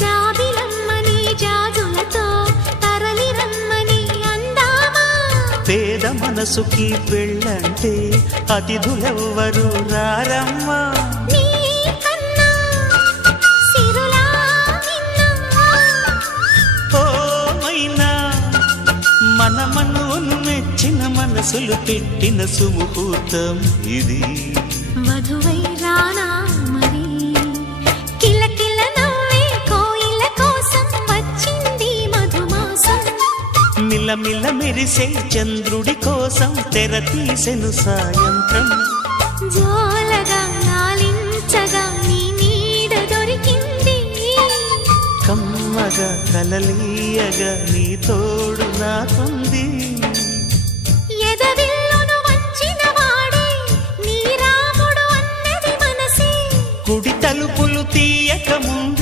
జాబిలమ్మని జాజులతో తరలి రమ్మని అందామా పేద మనసుకి పెళ్ళంటే అతిథులెవ్వరు రారమ్మా మనమను మెచ్చిన మనసులు పెట్టిన సుముహూర్తం ఇది వధువై రానా మరి కిలకిల నవ్వే కోయిల కోసం వచ్చింది మధుమాసం మిలమిల మెరిసే చంద్రుడి కోసం తెర తీసెను సాయంత్రం జోలగా లాలించగా నీ నీడ దొరికింది కమ్మగా కలలీయగా నీ తోడు నాకుంది ఎదవిల్లును వంచిన వాడే నీ రాముడు అన్నది మనసే కుడి తలుపులు తీయక ముందు